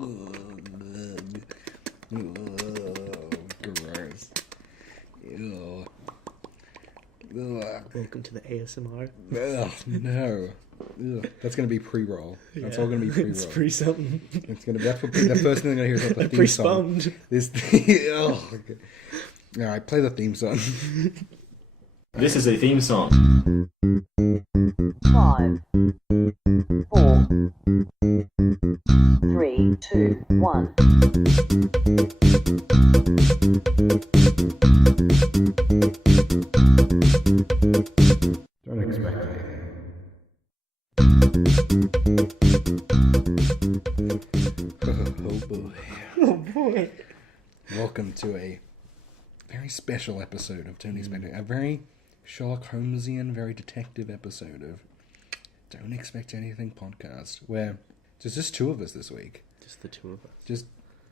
Gross. Ew. Welcome to the ASMR. Ugh, no. Ugh. That's going to be pre-roll. That's all going to be pre-roll. It's pre-something. It's going to be, that's what, the first thing they're going to hear is what the theme song. Pre-spummed. Okay. Alright, play the theme song. This is a theme song. 5, 4, 3, 2, 1. Don't expect anything. Oh boy. Oh boy. Welcome to a very special episode of Don't Expect Anything. A very Sherlock Holmesian, very detective episode of Don't Expect Anything podcast, where there's just two of us this week. Just the two of us.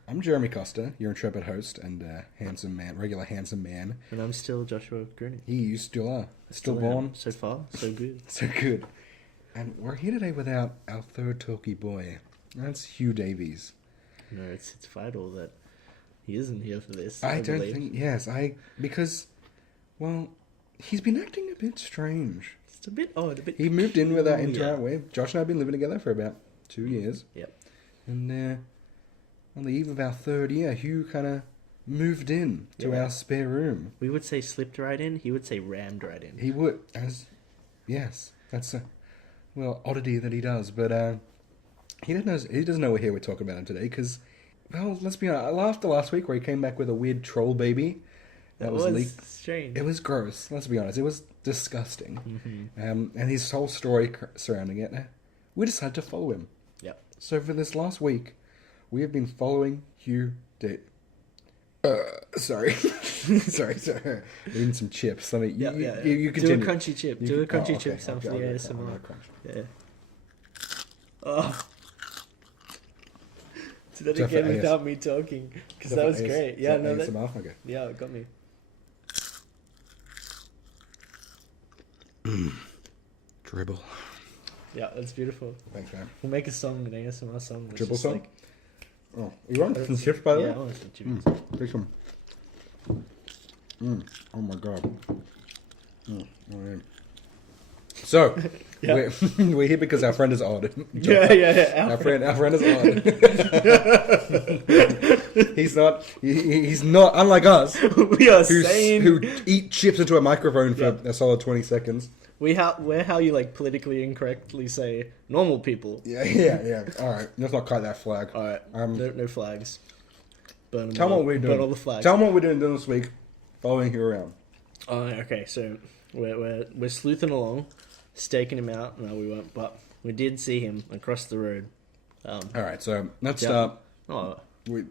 I'm Jeremy Costa, your intrepid host and handsome man, regular handsome man. And I'm still Joshua Groening. You still are. Still born. So far, so good. So good. And we're here today with our third Talkie Boy. That's Huw Davies. No, it's vital that he isn't here for this. I don't believe. think... Yes, because... Well, he's been acting a bit strange. It's a bit odd. He moved in with our peculiar. entire... Josh and I have been living together for about 2 years. Yep. And on the eve of our third year, Hugh kind of moved in to our spare room. We would say slipped right in. He would say rammed right in. He would, yes, that's a oddity that he does. But he doesn't know we're here. We're talking about him today because, well, let's be honest. After last week where he came back with a weird troll baby, that was leaked. Strange. It was gross. Let's be honest. It was disgusting. Mm-hmm. And his whole story surrounding it, we decided to follow him. Yep. So for this last week, we have been following Huw Davies. Sorry. sorry. Eating some chips. Let me. You continue. Do a crunchy chip. Do a crunchy chip sound for the ASMR. Yeah. Oh. Do that again without me talking, because that was great. Yeah, no, that. Okay. Yeah, it got me. Dribble. Yeah, that's beautiful. Thanks, man. We'll make a song, an ASMR song. Dribble song? Like, Oh, you want some chips, by the way? yeah, I want some chips. Take some. Oh my god. Oh, yeah. So, Yeah. we're here because our friend is odd. Yeah. Our friend is odd. He's not unlike us. We are sane. Who eat chips into a microphone for a solid 20 seconds. We're how you like politically incorrectly say normal people. Yeah. All right, let's not cut that flag. All right, no flags. Burn them Tell them what we're doing. Burn all the flags. Tell them what we're doing this week. Following you around. Oh, okay. So we're sleuthing along, staking him out. No, we weren't, but we did see him across the road. All right, so let's start. Oh, We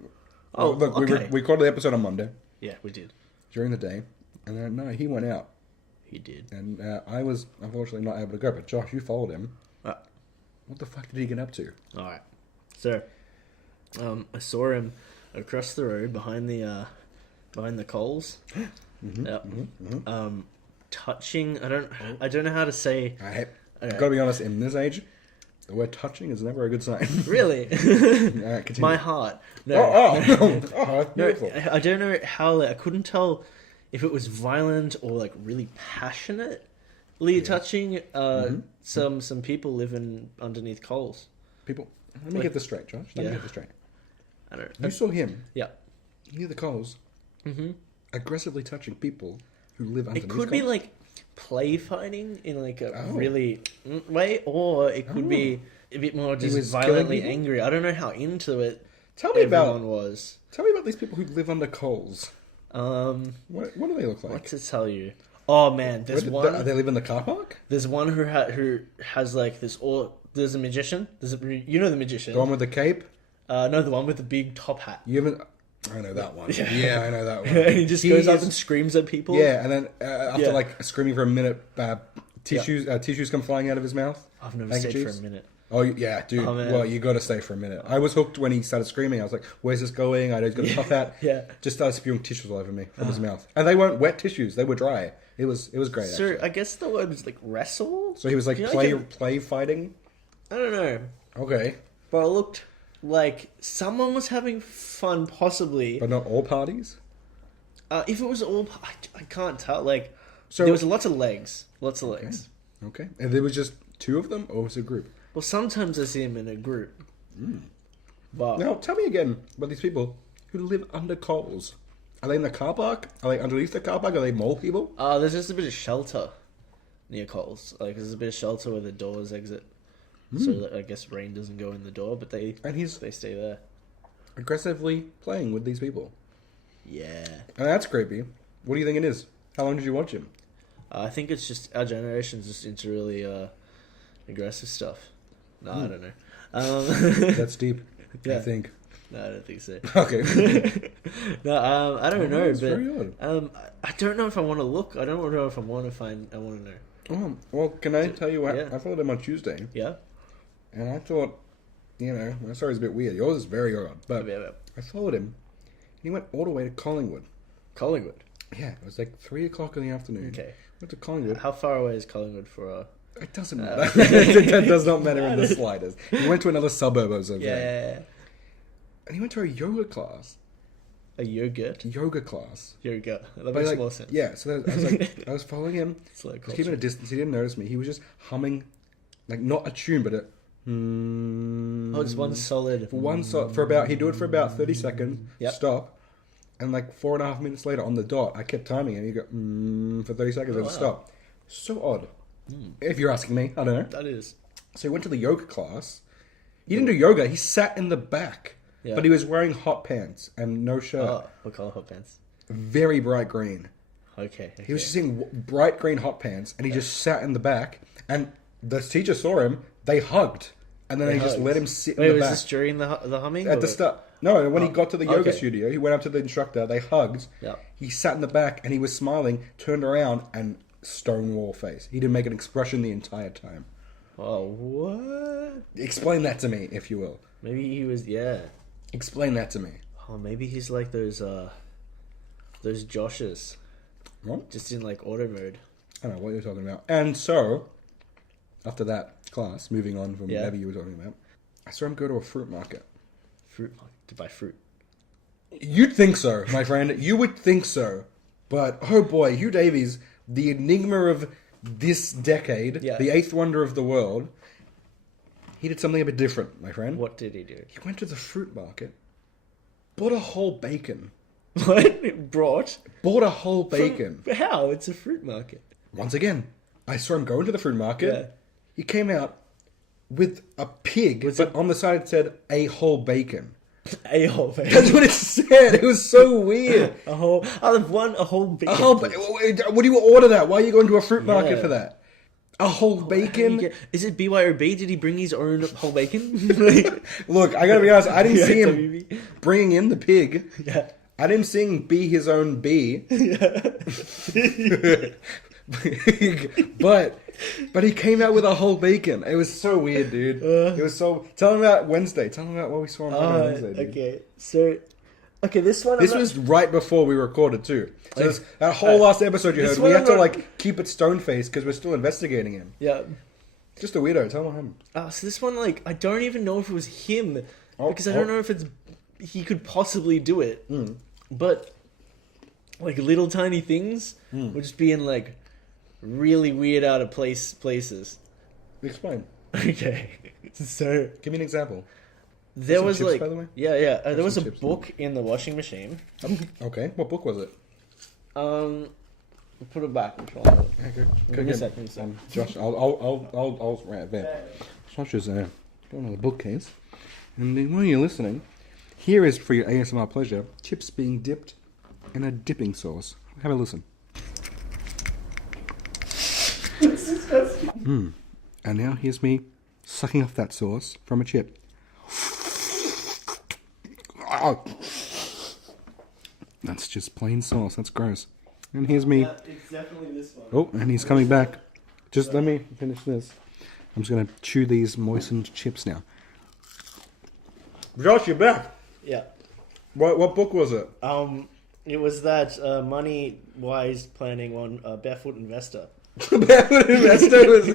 okay. we recorded the episode on Monday Yeah, we did. during the day, and then he went out, He did. and I was unfortunately not able to go. But Josh, you followed him. What the fuck did he get up to? All right. So, I saw him across the road behind the coals. Yep. Touching. I don't know how to say. I've got to be honest. In this age, the word "touching" is never a good sign. Really. All right, continue. My heart. No. That's beautiful. No, I don't know how. I couldn't tell if it was violent or like really passionately touching. Some people living underneath coals. People, let me get this straight, Josh. Let me get this straight. I don't know. You saw him. Yeah. Near the coals. Aggressively touching people who live underneath. It could be like play fighting in like a really way, or it could be a bit more just violently angry. I don't know how into it everyone was. Tell me about these people who live under coals. What do they look like? What to tell you? Oh man, there's one. They live in the car park. There's one who has like this. Or there's a magician. You know the magician. The one with the cape. No, the one with the big top hat. You haven't. I know that one. Yeah, I know that one. And he just goes up and screams at people. Yeah, and then after like screaming for a minute, tissues come flying out of his mouth. I've never stayed for a minute. Oh yeah, dude. Well, you got to stay for a minute. I was hooked when he started screaming. I was like, "Where's this going?" I know he's got a top hat. Yeah. Just started spewing tissues all over me from his mouth, and they weren't wet tissues; they were dry. It was great. So actually. I guess the word was like wrestle. So he was like play fighting. I don't know. Okay. But I looked like someone was having fun, possibly. But not all parties? If it was all, I can't tell. Like, So there was lots of legs. Lots of legs. Okay. And there was just two of them, or was it a group? Well, sometimes I see them in a group. But Now, tell me again about these people who live under Coles. Are they in the car park? Are they underneath the car park? Are they mole people? there's just a bit of shelter near Coles. Like, there's a bit of shelter where the doors exit. So that, I guess rain doesn't go in the door, but they stay there. Aggressively playing with these people. Yeah. And that's creepy. What do you think it is? How long did you watch him? I think it's just our generation's just into really aggressive stuff. No, I don't know. That's deep, I Yeah. think. No, I don't think so. Okay. No, I don't know, That's but very odd. I don't know if I want to look. I don't know if I want to find. I want to know. Oh, well, can I tell you what? Yeah. I followed him on Tuesday, Yeah. and I thought, my story's a bit weird. Yours is very odd, but Yeah. I followed him. And he went all the way to Collingwood. Collingwood. Yeah, it was like 3 o'clock in the afternoon. Okay. Went to Collingwood. How far away is Collingwood for? It doesn't matter. It does not matter in the slightest. He went to another suburb of there. Yeah. And he went to a yoga class. A yogurt. Yoga class. Yoga. That But makes like, more sense. yeah, so I was like, I was following him. Slow Just culture. keeping a distance. He didn't notice me. He was just humming, like not a tune, but a. Oh, just one solid. He'd do it for about 30 seconds. Yep. Stop, and like 4.5 minutes later on the dot, I kept timing it. And he'd go for 30 seconds and wow. stop. So odd. If you're asking me, I don't know. That is. So he went to the yoga class. He didn't do yoga. He sat in the back, Yeah. but he was wearing hot pants and no shirt. Oh, what colour hot pants? Very bright green. Okay. He was just in bright green hot pants, and he just sat in the back. And the teacher saw him. They hugged, and then they just hugged. let him sit Wait, in the was back this during the humming? at the or- start. No, when he got to the yoga okay. studio, he went up to the instructor. They hugged. Yeah. He sat in the back, and he was smiling. Turned around, and stonewall face. He didn't make an expression the entire time. Oh, what? Explain that to me, if you will. Maybe he was. Yeah. Explain that to me. Oh, maybe he's like those Joshes, What? just in like auto mode. I don't know what you're talking about. And so, after that class, moving on from Yeah. whatever you were talking about, I saw him go to a fruit market. Fruit market to buy fruit. You'd think so, my friend. You would think so. But, oh boy, Huw Davies, the enigma of this decade, Yeah. the eighth wonder of the world, he did something a bit different, my friend. What did he do? He went to the fruit market, bought a whole bacon. What? Brought? Bought a whole bacon. How? It's a fruit market. Once again, I saw him go into the fruit market. Yeah. He came out with a pig, Was but it- on the side it said a whole bacon. A whole bacon. That's what it said. It was so weird. A whole. I'll have one. A whole bacon. A whole what do you order that? Why are you going to a fruit market Yeah. for that? A whole bacon? Is it BYOB? Did he bring his own whole bacon? Look, I gotta be honest, I didn't see him WB. bringing in the pig. Yeah. I didn't see him be his own bee. but he came out with a whole bacon. It was so weird, dude. It was so. Tell him about Wednesday. Tell him about what we saw on Wednesday, dude. Okay. So, this one. This was right before we recorded too. So that whole last episode you this heard, we one had to I'm not- like keep it stone faced because we're still investigating him. Yeah. Just a weirdo. Tell him. So this one, like, I don't even know if it was him Oh, because I don't know if he could possibly do it. But like little tiny things would just be in like really weird out of places. Explain. Okay, so Give me an example. there some was chips, like by the way? yeah there was a some chips. book in the washing machine. Okay. What book was it? Put it back. Okay. Give me a sec. Josh, I'll right there. Josh is going on the bookcase, and then while you're listening, here is for your ASMR pleasure: chips being dipped in a dipping sauce. Have a listen. It's disgusting. And now here's me sucking off that sauce from a chip. Oh. That's just plain sauce. That's gross. And here's me. Yeah, it's definitely this one. Oh, and he's coming back. Just let me finish this. I'm just going to chew these moistened chips now. Josh, you're back. Yeah. What book was it? It was that money wise planning one, Barefoot Investor. Barefoot Investor was...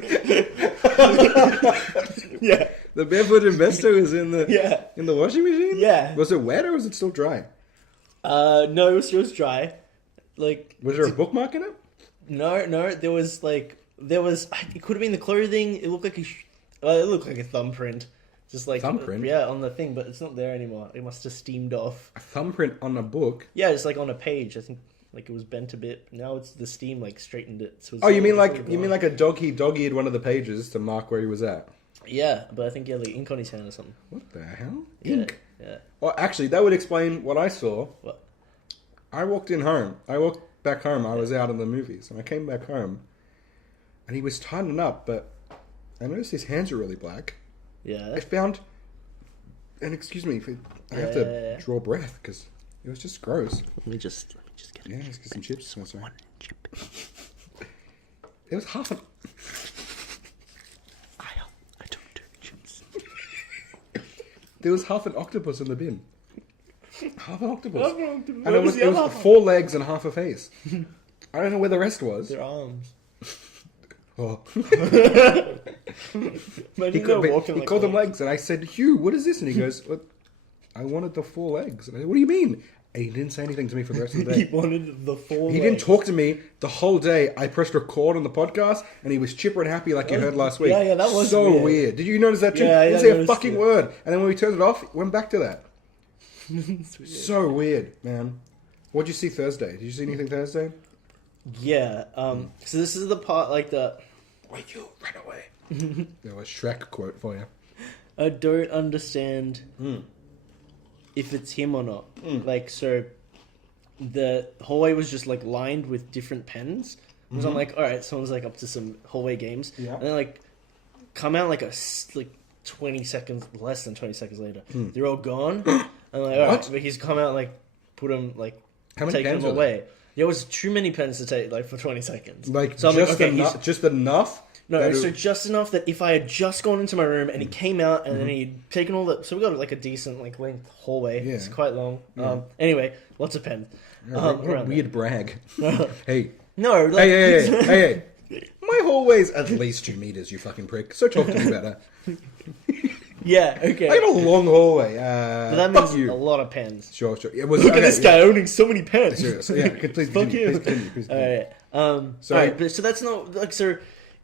Yeah. The barefoot investor was in the Yeah. in the washing machine. Yeah. Was it wet or was it still dry? No, it was dry. Like, Was there a bookmark in it? no, there was it could have been the clothing. It looked like it looked like a thumbprint. Just like Thumbprint? Yeah, on the thing, but it's not there anymore. It must have steamed off. A thumbprint on a book. Yeah, it's like on a page. I think like it was bent a bit. Now it's the steam like straightened it. So it's Oh, you mean it's like a dog? He dog-eared one of the pages to mark where he was at. Yeah, but I think he had like ink on his hand or something. What the hell? Yeah, Ink. yeah. Well, actually, that would explain what I saw. What? I walked back home. I was out in the movies, and I came back home, and he was tightening up, but I noticed his hands were really black. Yeah. I found, and excuse me, I have to draw breath because it was just gross. Let me just get Let's get some chips. That's right. one chip. It was half an. I don't do chips. There was half an octopus in the bin. Half an octopus. Half an octopus. And it was 4 legs and half a face. I don't know where the rest was. Their arms. Oh. He called them legs, and I said, "Huw, what is this?" And he goes, "What? I wanted the 4 legs." And I said, "What do you mean?" And he didn't say anything to me for the rest of the He day. wanted the 4 He didn't talk to me the whole day. I pressed record on the podcast, and he was chipper and happy like you heard last week. Yeah, that was so weird. Did you notice that too? Yeah, he yeah, didn't I say a noticed fucking it. word, and then when we turned it off, it went back to that. So weird, man. What'd you see Thursday? Did you see anything Thursday? Yeah. So this is the part like the. Wait, you run away. There was Shrek quote for you. I don't understand if it's him or not. Like, so the hallway was just like lined with different pens. So I'm like, all right, someone's like up to some hallway games, Yeah. and then like come out like 20 seconds, less than 20 seconds later, they're all gone. I'm like, all right, What? but he's come out and like put them like How many taken pens them are there? away. There was too many pens to take like for 20 seconds. Like, so I'm just, like, okay, enough, just enough? no, that so it- just enough that if I had just gone into my room and he came out and then he'd taken all the... So we got like a decent like length hallway. Yeah. It's quite long. Anyway, lots of pens. What a around weird brag. Hey. No, like... Hey. My hallway's at least 2 meters, you fucking prick. So talk to me better. Yeah, okay. I have a long hallway. But that fuck means you. a lot of pens. Sure. It was, Look at okay, this guy owning so many pens. Seriously. Yeah, please Fuck continue. you. Please continue. Alright. So- Alright, but so that's not... Like, so...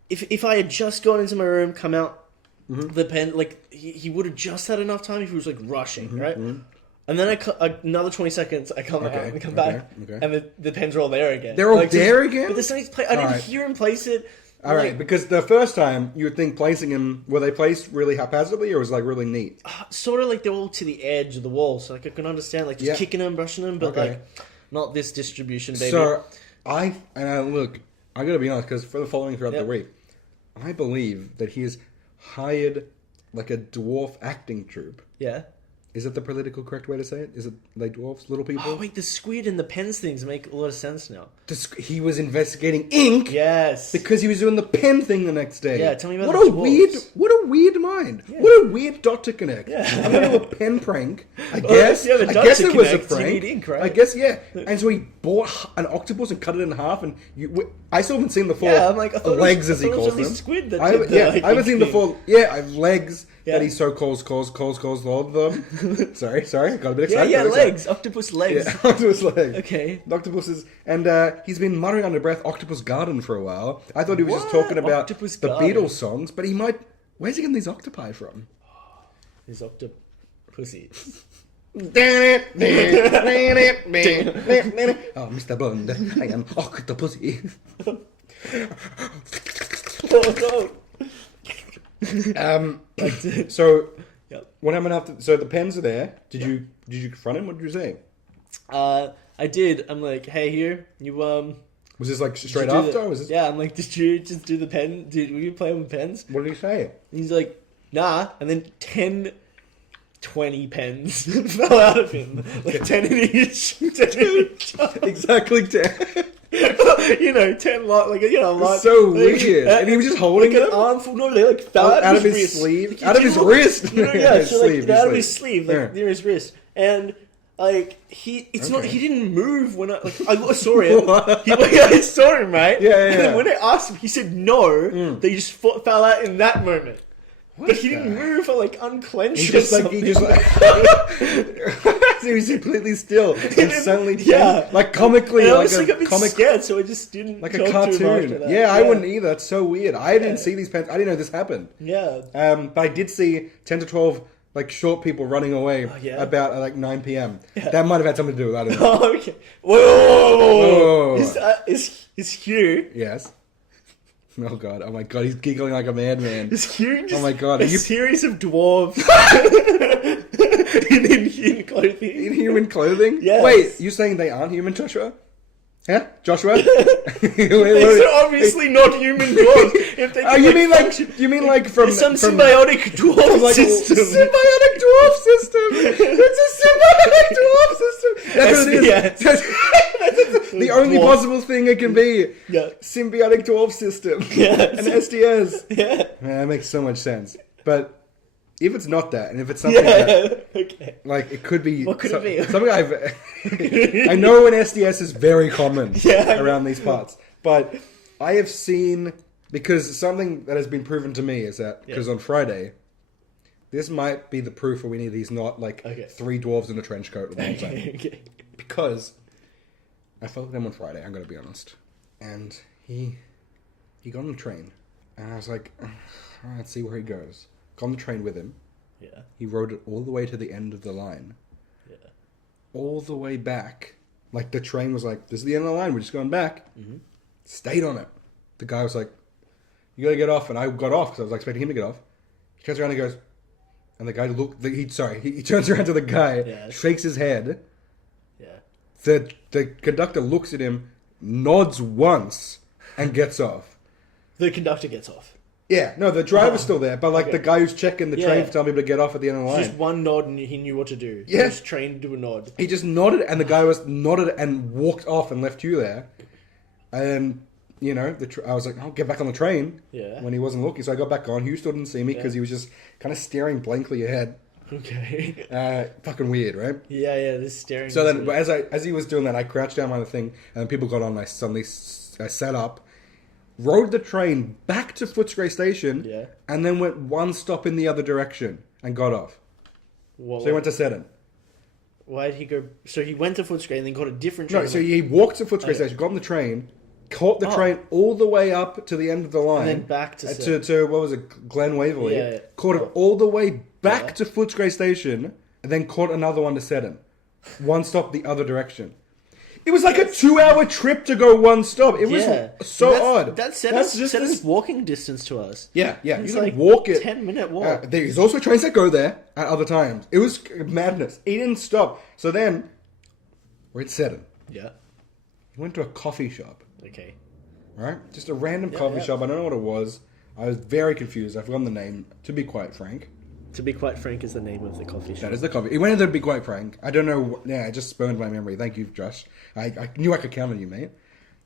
If I had just gone into my room, come out, the pen... Like, he would have just had enough time if he was, like, rushing, right? And then another 20 seconds, I come out and come back, and the pens are all there again. They're all like, there again? But there's nothing to play. I didn't Alright. hear him place it. All right, because the first time you would think placing them, were they placed really haphazardly or was it like really neat? Sort of like they're all to the edge of the wall, so like I can understand like just kicking them, brushing them, but Okay. like not this distribution, baby. So, look, I gotta be honest, because for the following throughout the week, I believe that he has hired like a dwarf acting troupe. Yeah. Is that the political correct way to say it? Is it like dwarfs, little people? Oh wait, the squid and the pens things make a lot of sense now. He was investigating ink. Yes. Because he was doing the pen thing the next day. Yeah, tell me about what the a dwarves. what a weird mind. Yeah. What a weird dot to connect. Yeah. I'm gonna do a pen prank. I guess. yeah, the I dot guess to it was a connect, you prank. need ink, right? I guess and so he bought an octopus and cut it in half. And I still haven't seen the 4 Yeah, I'm like, I thought it was- legs I as he thought it was calls only them. squid that I did the, like, haven't ink seen the thing. 4. Yeah, I have legs Yeah. that he so calls all of them. sorry, got a bit excited. Yeah, got excited. legs, octopus legs. Yeah, octopus legs. Okay. Octopuses, and he's been muttering under breath "Octopus Garden" for a while. I thought he was just What? talking about Octopus the Garden? Beatles songs, but he might. Where's he getting these octopi from? These octopussies. Oh, Mr. Bond, I am Octopussy. Oh So, Yep. what happened after? So the pens are there. Did you confront him? What did you say? no! I did. I'm like, hey, here, you Was this like did straight you do after? the- Or was this? Yeah, I'm like, did you just do the pen? Were you playing with pens? What did he say? And he's like, nah. And then 20 pens fell out of him. Like 10 in each. 10 in each. Exactly 10. 10 lot, like, a lot. So like, weird. And he was just holding like them? an armful. No, they like fell out of his wrist. sleeve? Like, Out of his wrist? Yeah, His so like sleeve, out of his his sleeve, like Yeah. near his wrist. And like he didn't move when I saw him. What? I saw him, right? Yeah, yeah, And then yeah. when I asked him, he said no. They just fell out in that moment. But he didn't move or like unclench. He just like he was completely still and suddenly like comically And I like was like a bit comic scared, so I just didn't like talk a to him after cartoon. that. Yeah, I wouldn't either. That's so weird. I didn't see these pants. I didn't know this happened. Yeah. But I did see 10 to 12 like short people running away about like 9 p.m. That might have had something to do with it. I don't know. Oh, okay. Whoa! Whoa. Is Huw? Yes. Oh god! Oh my god! He's giggling like a madman. Is Huw just Oh my god! a Are you series of dwarves in clothing? in human clothing? Yes. Wait, you saying they aren't human, Joshua? Yeah, Joshua. They're obviously not human dwarves. If they Oh, can, you mean function- like from There's some from symbiotic dwarf like system. symbiotic dwarf system? It's a symbiotic dwarf system. That's what it is. Yes. That's the only Dwarf. possible thing it can be. Yeah. Symbiotic dwarf system. Yes. An SDS. Yeah. That makes so much sense. But if it's not that, and if it's something that, Okay. like, it could be... What could it be? Something I've... I know an SDS is very common Yeah. around these parts. But I have seen... Because something that has been proven to me is that... Because on Friday, this might be the proof where we need these not, like, three dwarves in a trench coat at the same time. Okay. Because I followed him on Friday, I'm going to be honest. And he got on the train. And I was like, all right, let's see where he goes. Got on the train with him. Yeah. He rode it all the way to the end of the line. Yeah. All the way back. Like, the train was like, this is the end of the line, we're just going back. Mm-hmm. Stayed on it. The guy was like, you gotta get off. And I got off because I was expecting him to get off. He turns around and goes, and the guy he turns around to the guy, shakes his head. Yeah. The conductor looks at him, nods once, and gets off. The conductor gets off. Yeah, no, the driver's still there, but like the guy who's checking the train for telling people to get off at the end of the line. Just one nod and he knew what to do. Yeah. He was trained to do a nod. He just nodded, and the guy was nodded and walked off and left you there. And, you know, I was like, I'll get back on the train when he wasn't looking. So I got back on. Huw still didn't see me because he was just kind of staring blankly ahead. Okay. Fucking weird, right? Yeah, this staring. So then, as he was doing that, I crouched down by the thing, and then people got on, and I suddenly sat up, rode the train back to Footscray Station, and then went one stop in the other direction, and got off. So he went to Seddon. Why did he go... So he went to Footscray and then got a different train. No, so he walked to Footscray Station, got on the train, caught the train all the way up to the end of the line. And then back to... to what was it, Glen Waverley. Yeah. Caught it all the way back to Footscray Station, and then caught another one to Seddon. One stop the other direction. It was like a 2-hour trip to go one stop. It was so odd. That's Seddon's walking distance to us. Yeah. It's You like walk it. 10-minute walk. There's also trains that go there at other times. It was madness. He didn't stop. So then, we're at Seddon. Yeah. He went to a coffee shop. Okay. Right? Just a random coffee shop. I don't know what it was. I was very confused. I've forgotten the name, to be quite frank. To be quite frank is the name of the coffee shop. That is the coffee. He went in there to be quite frank. I don't know. Yeah, it just spurned my memory. Thank you, Josh. I knew I could count on you, mate.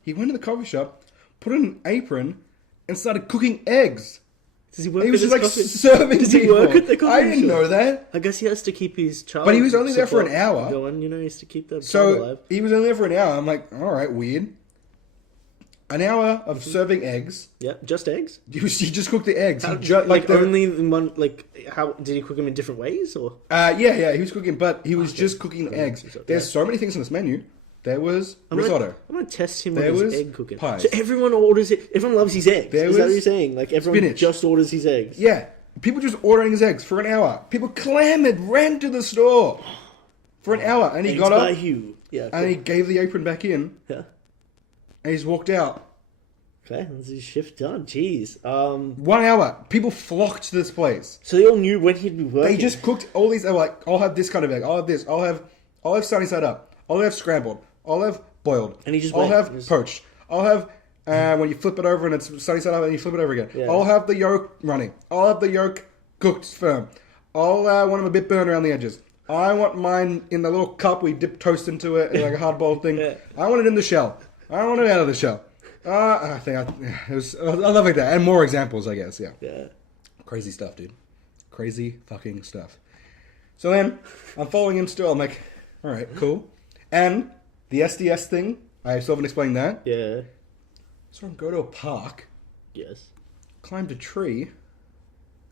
He went to the coffee shop, put on an apron, and started cooking eggs. Does he work He was at just like coffee? serving Does he people. work at the coffee I didn't shop? know that. I guess he has to keep his child. But he was only there for an support hour. Going, he has to keep the child So alive. he was only there for an hour. I'm like, all right, weird. An hour of serving eggs. Yeah, just eggs. He just cooked the eggs. How, He only one. Like, how did he cook them in different ways, or? Yeah. He was cooking, but he was just cooking eggs. There's so many things on this menu. There was risotto. I'm gonna test him There on his was egg cooking. pies. So everyone orders it. Everyone loves his eggs. There Is that what was you're saying? Like everyone spinach. just orders his eggs. Yeah, people just ordering his eggs for an hour. People clamored, ran to the store for an hour, and he Eggs got by up Huw. Yeah. and he gave the apron back in, Yeah. and he just walked out. Okay, that's his shift done. Jeez. 1 hour. People flocked to this place. So they all knew when he'd be working. They just cooked all these. They were like, I'll have this kind of egg. I'll have this. I'll have sunny side up. I'll have scrambled. I'll have boiled. And he just I'll went. have poached. I'll have when you flip it over and it's sunny side up and you flip it over again. Yeah. I'll have the yolk running. I'll have the yolk cooked firm. I'll want them a bit burnt around the edges. I want mine in the little cup we dip toast into it, like a hard boiled thing. Yeah. I want it in the shell. I don't want it out of the shell. I love like that, and more examples, I guess. Yeah. Crazy stuff, dude. Crazy fucking stuff. So then, I'm following him still. I'm like, all right, cool. And the SDS thing, I still haven't explained that. Yeah. So I go to a park, Yes. climbed a tree,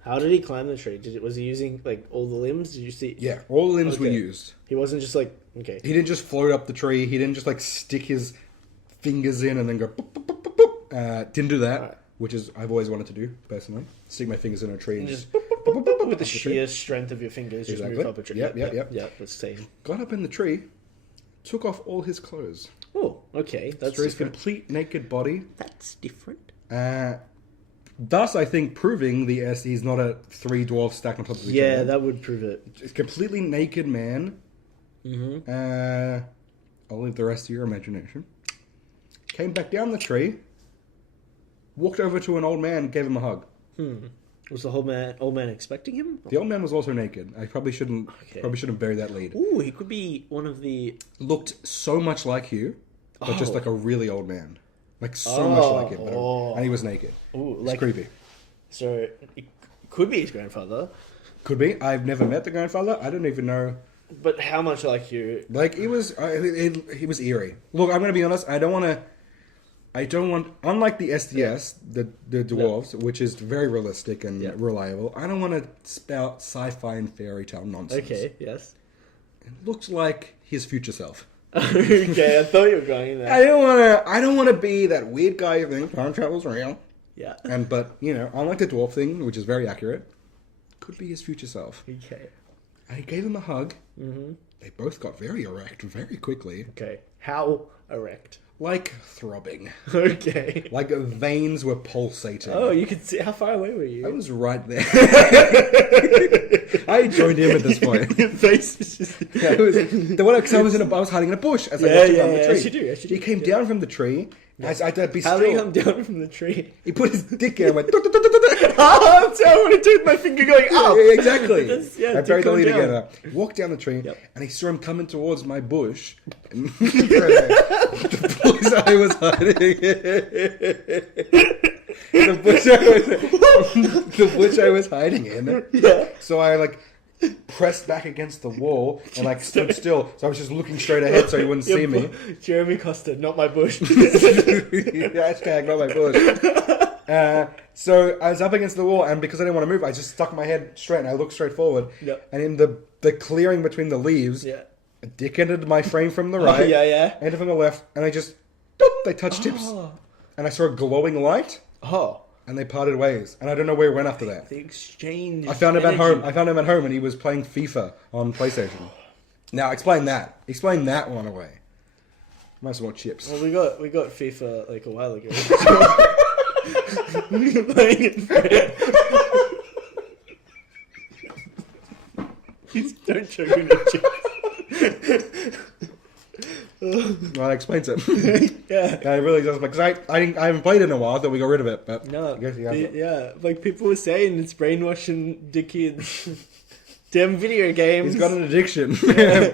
How did he climb the tree? Was he using like all the limbs? Did you see? Yeah, all the limbs were Okay. used. He wasn't just like okay. He didn't just float up the tree. He didn't just like stick his fingers in and then go. Boop, boop, boop, boop, boop. Didn't do that, Right. which is I've always wanted to do personally. Stick my fingers in a tree and And just just boop, boop, boop, boop, with the up tree. sheer strength of your fingers, just Exactly. move up a tree. Yep. Yeah, that's same. Got up in the tree, took off all his clothes. Oh, okay, that's So his different. complete naked body. That's different. Thus, I think proving he's not a three dwarfs stacked on top of each Yeah, other. that would prove it. It's a completely naked man. Mm-hmm. I'll leave the rest to your imagination. Came back down the tree, walked over to an old man, gave him a hug. Was the old man expecting him? The old man was also naked. I probably shouldn't Okay. bury that lead. Ooh, he could be one of the. Looked so much like Huw, but just Oh. like a really old man. Like so much like him. But Oh. and he was naked. Ooh, It's like creepy. so. It could be his grandfather, Could be. I've never met the grandfather. I don't even know. but how much like you? Like he was eerie. Look, I'm gonna be honest. I don't want. Unlike the SDS, the dwarves, which is very realistic and Yeah. reliable. I don't want to spout sci-fi and fairy tale nonsense. Okay, yes. It looks like his future self. Okay, I thought you were going there. I don't want to be that weird guy who thinks time travel's real. Yeah. But unlike the dwarf thing, which is very accurate, could be his future self. Okay. I gave him a hug. Mm-hmm. They both got very erect very quickly, Okay. How erect? like throbbing, Okay. like veins were pulsating. Oh, you could see how far away were you? I was right there. I joined him at this point. Your face was just. Yeah, because I was hiding in a bush as I Yeah, watched him yeah, down the yeah, tree. as you do, as you He do, came yeah. down from the tree. I had to be How did he still. come down from the tree? He put his dick in and went. "Dut, dut, dut, dut, dut." Oh, that's how I would have did my finger going up. Yeah, exactly. That's- yeah, I dick buried the going lead down. together. Walked down the tree, Yep. and he saw him coming towards my bush. And the bush I was hiding. The bush I was hiding in. Yeah. So I pressed back against the wall and stood still. So I was just looking straight ahead so he wouldn't see me. Jeremy Costa, not my bush. Hashtag not my bush. So I was up against the wall, and because I didn't want to move, I just stuck my head straight and I looked straight forward. Yep. And in the clearing between the leaves, Yeah. a dick entered my frame from the right, yeah. entered from the left, and I just boop, they touched tips, Oh. and I saw a glowing light, Oh. and they parted ways, and I don't know where he went after that. The exchange. I found him at energy. home. I found him at home, and he was playing FIFA on PlayStation. Now explain that. Explain that one away. Might as well chips. Well, we got FIFA a while ago. We were playing it. Please don't choke on your chips. Well, that explains it. Yeah. Yeah, it really does. Because I haven't played it in a while. I thought we got rid of it, but No. I guess he hasn't. Yeah, like people were saying, it's brainwashing the kids. Damn video games. He's got an addiction,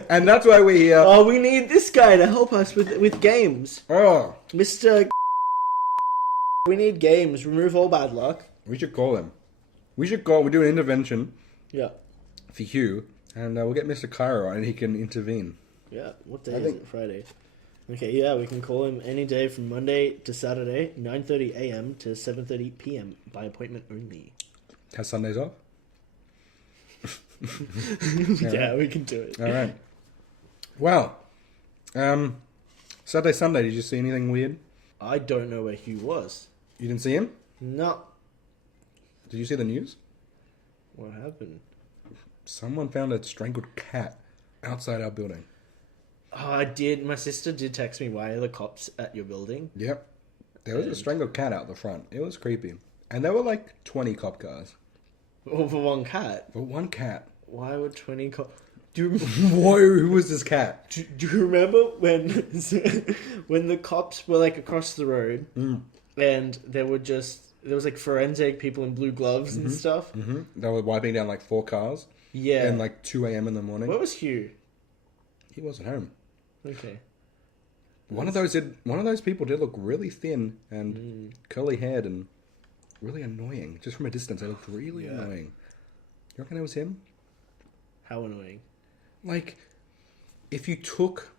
and that's why we're here. Oh, we need this guy to help us with games, Oh, Mr. We need games. Remove all bad luck. we should call him. We do an intervention Yeah. for Huw, and we'll get Mr. Cairo on, and he can intervene. Yeah. What day I is think- it? Friday. Okay. Yeah, we can call him any day from Monday to Saturday, 9:30 a.m. to 7:30 p.m. by appointment only. Has Sundays off? Yeah, we can do it. All right. Well, Saturday, Sunday. Did you see anything weird? I don't know where Huw was. You didn't see him? No. Did you see the news? What happened? Someone found a strangled cat outside our building. Oh, I did. My sister did text me, why are the cops at your building? Yep. There was a strangled cat out the front. It was creepy. And there were 20 cop cars. Oh, for one cat. But one cat. Why would 20 cops... Do you, Whoa, who was this cat? do you remember when when the cops were across the road and there was forensic people in blue gloves and stuff? Mm-hmm. They were wiping down 4 cars. Yeah. And 2 a.m. in the morning. Where was Huw? He wasn't home. Okay. One of those people did look really thin and curly haired and really annoying. Just from a distance, they looked really annoying. You reckon it was him? How annoying. If you took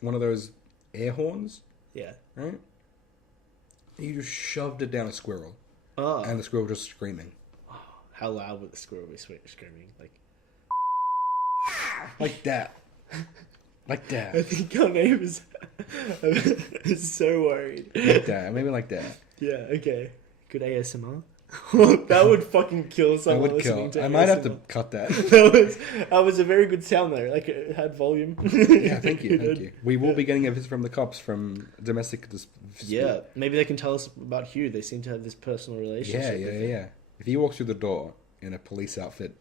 one of those air horns, Yeah. right? You just shoved it down a squirrel, Oh. and the squirrel just screaming. how loud would the squirrel be screaming? Like that. Like I that. think our neighbors is so worried. Like that. Maybe like that. Yeah, okay. Good ASMR. That would fucking kill I someone would listening kill. to I might have to ASMR. cut that. That was a very good sound there. Like, it had volume. Yeah, thank you. Thank you. We will be getting a visit from the cops from domestic dispute. Yeah, maybe they can tell us about Huw. They seem to have this personal relationship. Yeah. If he walks through the door in a police outfit,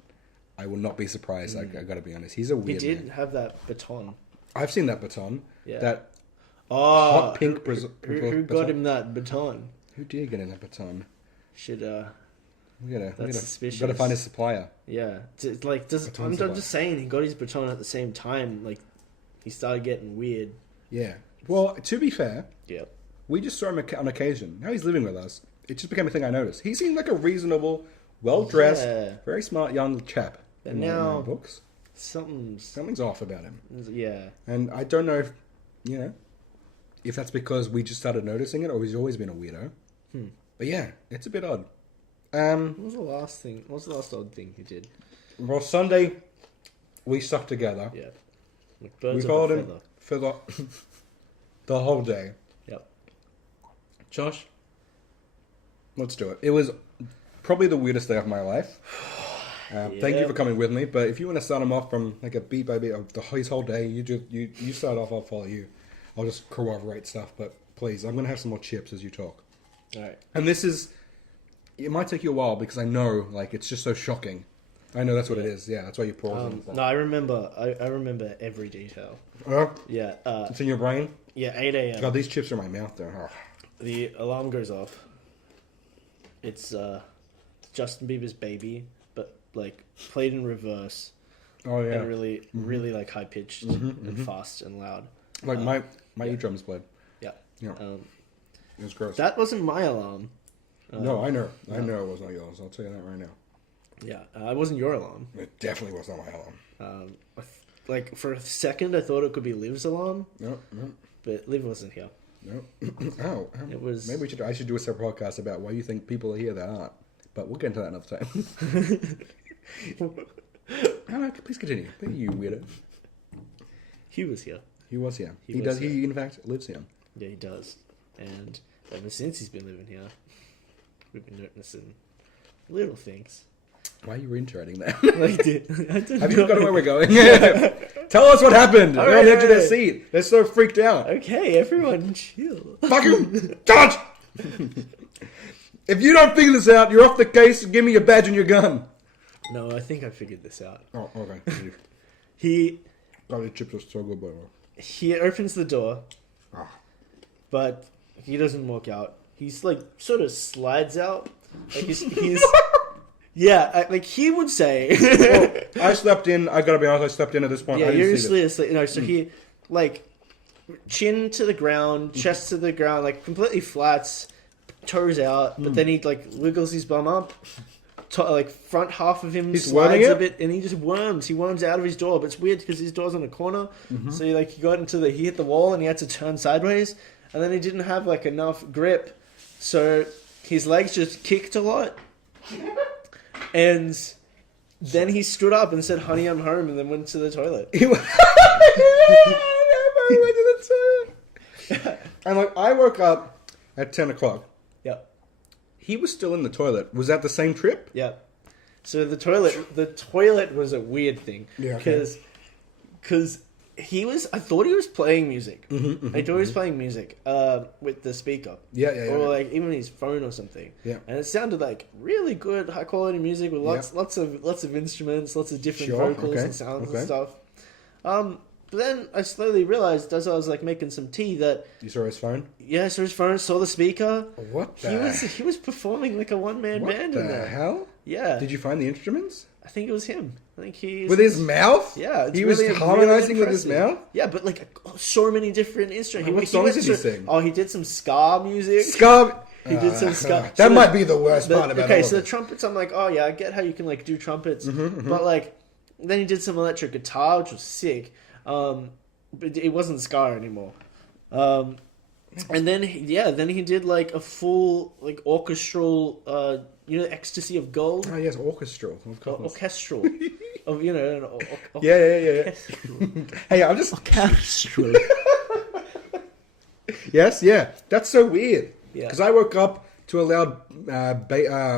I will not be surprised. I gotta be honest. He's a He weird did man. have that baton. I've seen that baton. Yeah. That Oh, hot pink who got him that baton? Who did get in that baton? Should We gotta suspicious. find his supplier. yeah. Like, Baton's I'm alive. just saying, he got his baton at the same time. Like, he started getting weird. Yeah. Well, to be fair, Yep. we just saw him on occasion. Now he's living with us. It just became a thing I noticed. He seemed like a reasonable, well-dressed, Yeah. very smart young chap. But in now- my books. Something's off about him. Yeah. And I don't know if that's because we just started noticing it or he's always been a weirdo. But yeah, it's a bit odd. What was the last odd thing he did? Well, Sunday, we stuck together. Yeah. Like We birds of followed a him feather. for the whole day. Yep. Josh, let's do it. It was probably the weirdest day of my life. Thank you for coming with me. But if you want to start him off from like a beat by beat of his whole day, you start off. I'll follow you. I'll just corroborate stuff. But please, I'm gonna have some more chips as you talk. All right. And it might take you a while because I know like it's just so shocking. I know that's what it is. Yeah, that's why you pause. No, I remember. I remember every detail. Yeah. It's in your brain. Yeah. 8 a.m. God, these chips are in my mouth though. Oh. The alarm goes off. It's Justin Bieber's "Baby," but like played in reverse Oh yeah. and really like high pitched and fast and loud. Like my eardrums bled. Yeah. Yeah. It was gross. That wasn't my alarm. No, I know. I know it was not yours. I'll tell you that right now. Yeah, it wasn't your alarm. It definitely was not my alarm. Like for a second, I thought it could be Liv's alarm, No. but Liv wasn't here. Oh, It was- Maybe I should do a separate podcast about why you think people are here that aren't. But we'll get into that another time. All right, please continue. You weirdo. He was here. He was here. He He was does. here. He in fact lives here. Yeah, he does. And ever since he's been living here, we've been noticing little things. Why are you reiterating that? I don't Have you know. forgotten where we're going? Tell us what happened. All We're on the edge of right. their seat. They're so freaked out. Okay, everyone chill. Fucking George! If you don't figure this out, you're off the case. Give me your badge and your gun. No, I think I figured this out. Oh, okay. He God, the chips are so good, by the way. he opens the door, Ah. but he doesn't walk out. He's like sort of slides out. Like he's yeah, like he would say. I slept in. I gotta be honest. I slept in at this point. Yeah, I didn't you're see usually this. asleep. No, so he like chin to the ground, chest to the ground, like completely flats, toes out. But then he like wiggles his bum up. Like front half of him He's worming slides a it? bit, and he just worms. He worms out of his door, but it's weird because his door's on a corner. So he got into he hit the wall, and he had to turn sideways, and then he didn't have like enough grip, so his legs just kicked a lot, and then he stood up and said, "Honey, I'm home," and then went to the toilet. And like, I woke up at 10 o'clock. Yep. He was still in the toilet. Was that the same trip? Yeah. So the toilet was a weird thing. Yeah, okay. Because I thought he was playing music. I thought he was playing music with the speaker. Yeah. Or like even his phone or something. Yeah. And it sounded like really good, high quality music with lots of instruments, lots of different vocals and sounds and stuff. But then I slowly realized as I was like making some tea that You saw his phone? yeah, so his phone saw the speaker. What the? He was performing like a one-man What band the in there. hell? Yeah. Did you find the instruments? I think it was him. I think he With his mouth? yeah. It's He was really, harmonizing really with his impressive. mouth? Yeah, but like so many different instruments. What songs did he sing? Oh, he did some ska music. Ska. He did some ska. That might be the worst part about okay, all so of the it. trumpets, I'm like, oh yeah, I get how you can like do trumpets, but like then he did some electric guitar, which was sick. But it wasn't ska anymore. And then he did like a full like orchestral, Ecstasy of Gold. Oh yes, orchestral. Of course. Orchestral. Of Yeah. Hey, I'm just orchestral. Yes, yeah. That's so weird. Yeah. Because I woke up to a loud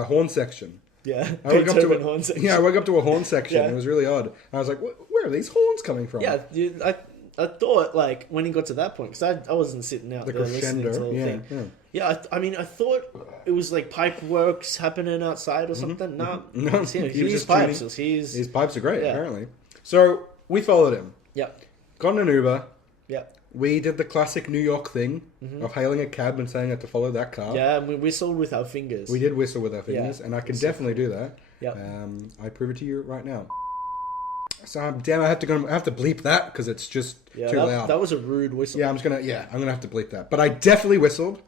horn section. Yeah. I woke up to Beethoven horn section. Yeah, I woke up to a horn section. Yeah. It was really odd. I was like, where are these horns coming from? Yeah, I thought like when he got to that point, because I wasn't sitting out The there listening to the crescendo. whole Yeah, thing. yeah. I thought it was like pipe works happening outside or something. No, No, it's he was his just pipes. tuning- He's His pipes are great, Yeah. apparently. So we followed him. Yep. Got in an Uber. Yep. We did the classic New York thing of hailing a cab and saying I had to follow that car. Yeah, and we whistled with our fingers. We did whistle with our fingers, Yeah. and I can definitely do that. Yep. I prove it to you right now. So damn, I have to bleep that because it's just Yeah, too loud. that was a rude whistle. Yeah, I'm gonna have to bleep that. But I definitely whistled,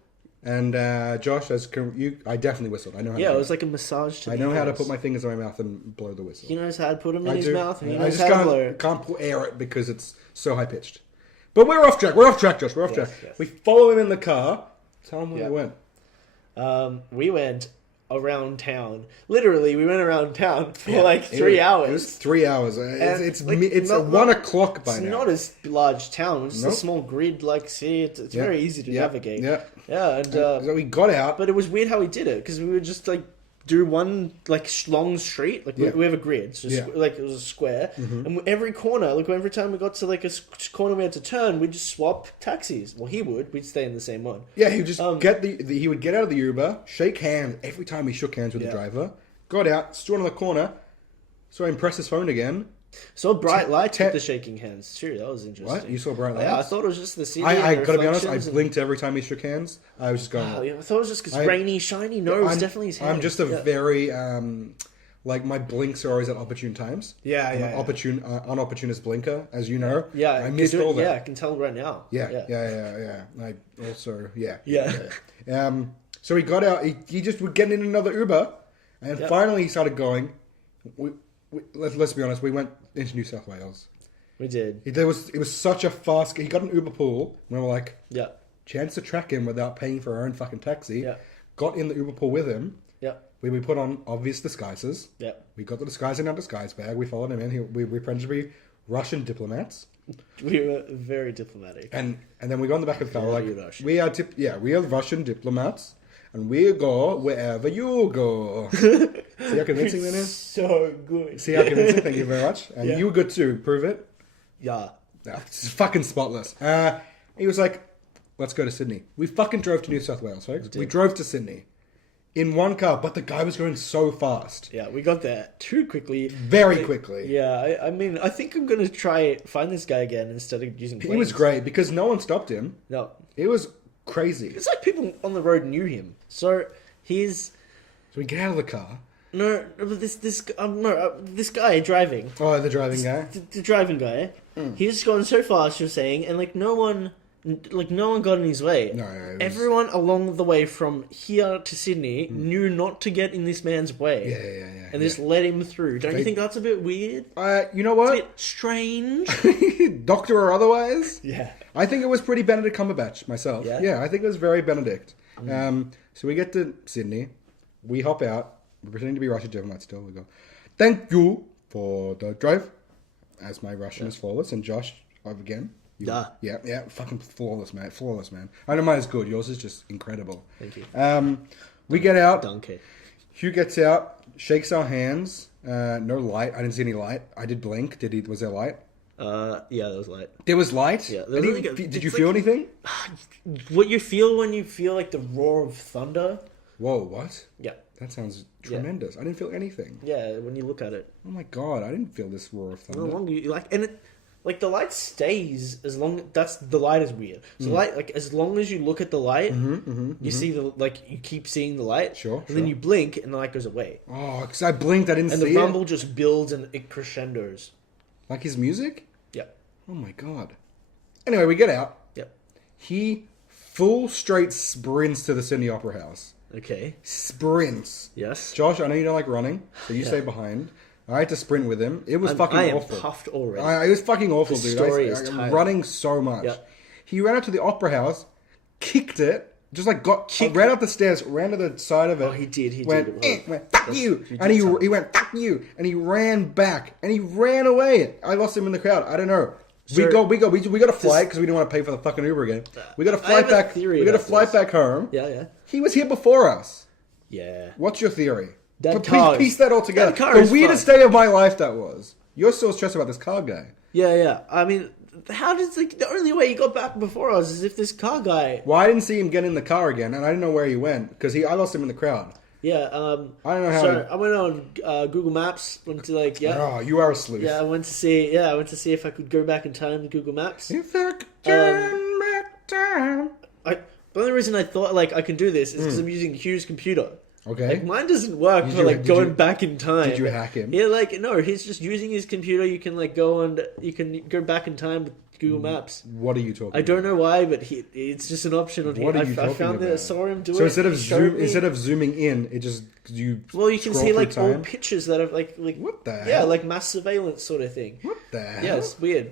and Josh, I definitely whistled. I know how. Yeah, to it was like a massage to I the know how to ears. put my fingers in my mouth and blow the whistle. He knows how to put them in I his do. mouth, and he I knows just how to blow. can't air it because it's so high pitched. But we're off track. We're off track, Josh. We're off Yes, track. yes. We follow him in the car. Tell him where Yeah. we went. We went around town. Literally, we went around town for like It 3 was- hours. It was 3 hours. And, It's like, it's not- 1 o'clock by It's now. not a large town. It's just Nope. a small grid. Like, see, it's Yeah. very easy to Yeah. navigate. Yeah. Yeah, and So we got out. but it was weird how he did it because we would just like do one like long street. Like Yeah. we have a grid, so Yeah. Mm-hmm. like it was a square, and every corner, like every time we got to like a corner we had to turn, we'd just swap taxis. Well, he would. We'd stay in the same one. Yeah, he would just Um, he would get out of the Uber, shake hands every time he shook hands with Yeah. the driver. Got out, stood on the corner, saw him press his phone again. So bright lights te- with the shaking hands. Sure, that was interesting. What? You saw bright Yeah, I lights? thought it was just the city. I and gotta be honest, I reflections and- blinked every time he shook hands. I was just going. Oh, yeah, I thought it was just because I- rainy, shiny. No, it was I'm, definitely his hand. I'm just a Yeah. very like my blinks are always at opportune times. Yeah, I'm yeah, an yeah. unopportunist blinker, as you know. Yeah, I you missed do it- all that. Yeah, I can tell right now. Yeah. I also, yeah. Yeah. So he got out. He just would get in another Uber, and Yep. finally he started going. Let's be honest. We went into New South Wales. We did. It was such a fast. He got an Uber pool, and we were like, Yeah. chance to track him without paying for our own fucking taxi. Yeah. Got in the Uber pool with him. Yeah. We put on obvious disguises. Yeah. We got the disguise in our disguise bag. We followed him in. We pretended to be Russian diplomats. We were very diplomatic. And then we go in the back of the car. We're Very like, Russian. we are Russian diplomats, and we go wherever you go. See how convincing that is? So good. See how convincing? Thank you very much. And Yeah. you were good too. Prove it. Yeah. No, it's fucking spotless. He was like, let's go to Sydney. We fucking drove to New South Wales, folks. We drove to Sydney in one car, but the guy was going so fast. Yeah, we got there too quickly. Very quickly. Yeah, I mean, I think I'm gonna find this guy again instead of using planes. He was great because no one stopped him. No, It was crazy. it's like people on the road knew him. So he's So we get out of the car. but this guy driving. Oh, the driving guy. The driving guy, he's going so fast. You're saying, and like no one got in his way. No, it was- Everyone along the way from here to Sydney knew not to get in this man's way. Yeah. And just let him through. Don't you They- think that's a bit weird? You know A what? bit strange. Doctor or otherwise? Yeah. I think it was pretty Benedict Cumberbatch myself. Yeah? I think it was very Benedict. So we get to Sydney. We hop out. We're pretending to be Russian diplomats still. We go, thank you for the drive. As my Russian is flawless. And Josh, again. Yeah. Fucking flawless, man. Flawless, man. I know mine is good. Yours is just incredible. Thank you. We get out. Donkey. Hugh gets out, shakes our hands. No light. I didn't see any light. I did blink. Was there light? Yeah, that was light. There was light? Yeah, there was like Did you it's feel like- anything? What you feel when you feel like the roar of thunder? Whoa, what? Yeah. That sounds tremendous. I didn't feel anything. Yeah, when you look at it. Oh my god, I didn't feel this roar of The thunder. longer you like, and it, like the light stays as long. The light is weird. So light, like as long as you look at the light, you see the you keep seeing the light. Sure, And then you blink, and the light goes away, Oh, because I blinked, I didn't and see the it. rumble just builds and it crescendos. Like his music? Yeah. Oh my god. Anyway, we get out. Yep. He full straight sprints to the Sydney Opera House. Okay. Sprints. Yes. Josh, I know you don't like running, so you stay behind. I had to sprint with him. It was I fucking am awful. puffed already. It was fucking awful, The dude. story I'm is tired. running so much. Yeah. He ran out to the Opera House, kicked it. Just like ran up the stairs, ran to the side of it. Oh, he did. He went, did. went fuck you, and he went fuck you, and he ran back, and he ran away. I lost him in the crowd. I don't know. We got a flight because we didn't want to pay for the fucking Uber again. We got a flight back. We got a flight back home. Yeah. He was here before us. Yeah. What's your theory? Please piece that all together. The weirdest day of my life that was. You're still stressed about this car guy. Yeah. I mean, how did the only way he got back before us is if this car guy... Well, I didn't see him get in the car again, and I didn't know where he went, because I lost him in the crowd. Yeah, I don't know how... So, I went on Google Maps, went to Oh, you are a sleuth. Yeah, I went to see if I could go back in time to Google Maps. If I could turn back time... The only reason I thought, I can do this is because I'm using Hugh's computer. Okay. Mine doesn't work going back in time. Did you hack him? Yeah, no, he's just using his computer. You can you can go back in time with Google Maps. What are you talking about? I don't know why, but it's just an option on here. What are you talking about? I saw him do it. So instead of zooming in, it just you. Well, you can see time? old pictures that have like what the hell? Yeah, like mass surveillance sort of thing. What the hell? Yeah, it's weird.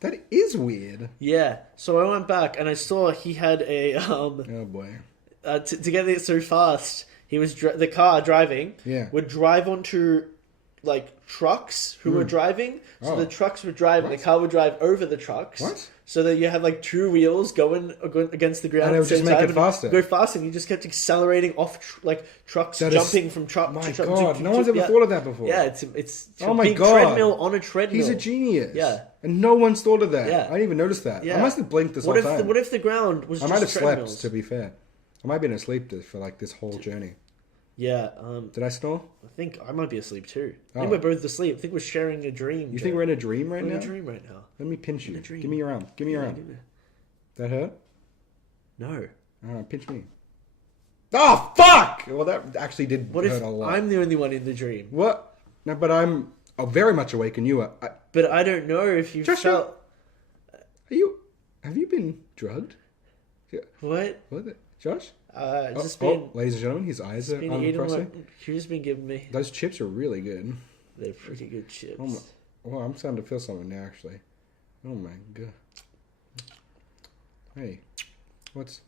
That is weird. Yeah. So I went back and I saw he had a Oh boy. To get it so fast, he was the car driving. Yeah. Would drive onto trucks who were driving. So the trucks would drive and the car would drive over the trucks. What? So that you had two wheels going against the ground. And it would just make it faster. Go faster, and you just kept accelerating off trucks, jumping from truck to truck. My God, no one's ever thought of that before. Yeah, it's oh my big God. treadmill on a treadmill. He's a genius. Yeah. And no one's thought of that. Yeah. I didn't even notice that. Yeah. I must have blinked this whole time. What if the ground was I just might have treadmills? slept, to be fair. I might have been asleep for this whole journey. Yeah. Did I snore? I think I might be asleep too. I Oh. think we're both asleep. I think we're sharing a dream. You think we're in a dream right We're now? in a dream right now. Let me pinch you. a dream. Give me your arm. Give me your arm. That hurt? No. Pinch me. Oh, fuck! Well, that actually did What hurt if a lot. I'm the only one in the dream? What? No, but I'm very much awake and you are. But I don't know if you Joshua. felt... Have you been drugged? What? What? Josh? Just been... ladies and gentlemen, his eyes are been eating unpressing. what Hugh's been giving me. Those chips are really good. They're pretty good chips. Oh my, well, I'm starting to feel something now, actually. Oh my god. Hey, what's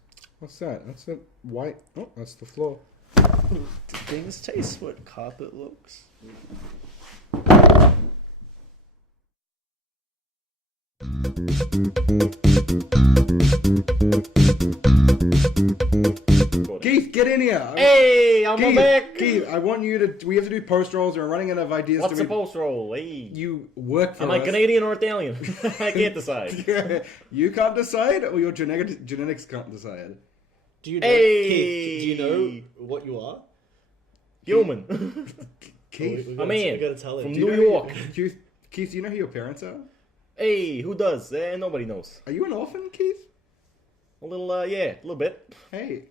that? That's the white. Oh, that's the floor. Do things taste what carpet looks? Keith, get in here. Hey, I'm back. Keith, I want you to. We have to do post rolls. We're running out of ideas. What's a post roll? Hey. You work for Am us. I Canadian or Italian? I can't decide. You can't decide, or your genetics can't decide. Do you know, Hey! Keith, do you know what you are? Human. Keith, We I'm gotta- in. we gotta tell him. From do you New know York. Keith, do you know who your parents are? Hey, who does? Nobody knows. Are you an orphan, Keith? A little, yeah, a little bit. Hey,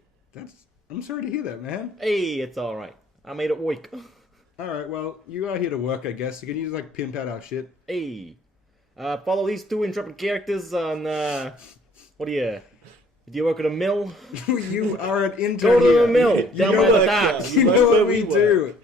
I'm sorry to hear that, man. Hey, it's alright. I made it work. Alright, well, you are here to work, I guess. So can you just, pimp out our shit? Hey. Follow these two intrepid characters on, what do you work at a mill? You are an intern Go to here. the mill, You down know by the what- docks. You know That's what where we we do.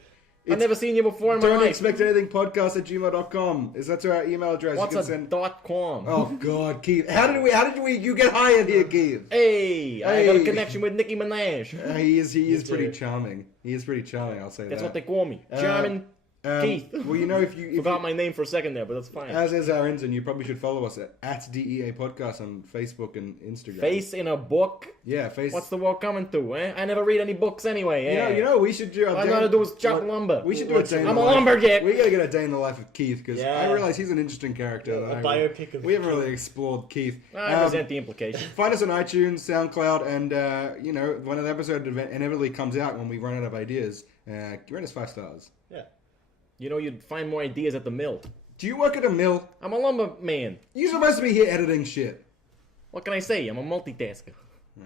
I've never seen you before in my Don't life. expect anything podcast@gmail.com. Is that our email address? What's you a can send... .com? Oh God, Keith. How did you get hired here, Keith? Hey, I got a Hey. connection with Nicki Minaj. He is pretty too. charming. He is pretty charming, I'll say That's that. what they call me. German Keith. Well, you know, if you Forgot my name for a second there, but that's fine. as is our intern, you probably should follow us at DEA Podcast on Facebook and Instagram. Face in a book? Yeah, face. What's the world coming to, eh? I never read any books anyway, eh? You know, we should do. All I gotta do is chop lumber. We should do a day in I'm the a life. lumberjack. We gotta get a day in the life of Keith because Yeah. I realize he's an interesting character. A that biopic of we haven't Keith. really explored Keith. I resent the implication. Find us on iTunes, SoundCloud, and when an episode inevitably comes out when we run out of ideas, rate us 5 stars. Yeah. You know, you'd find more ideas at the mill. Do you work at a mill? I'm a lumberman. You're supposed to be here editing shit. What can I say? I'm a multitasker.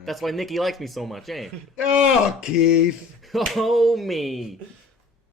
That's why Nikki likes me so much, eh? Oh, Keith. Oh, me.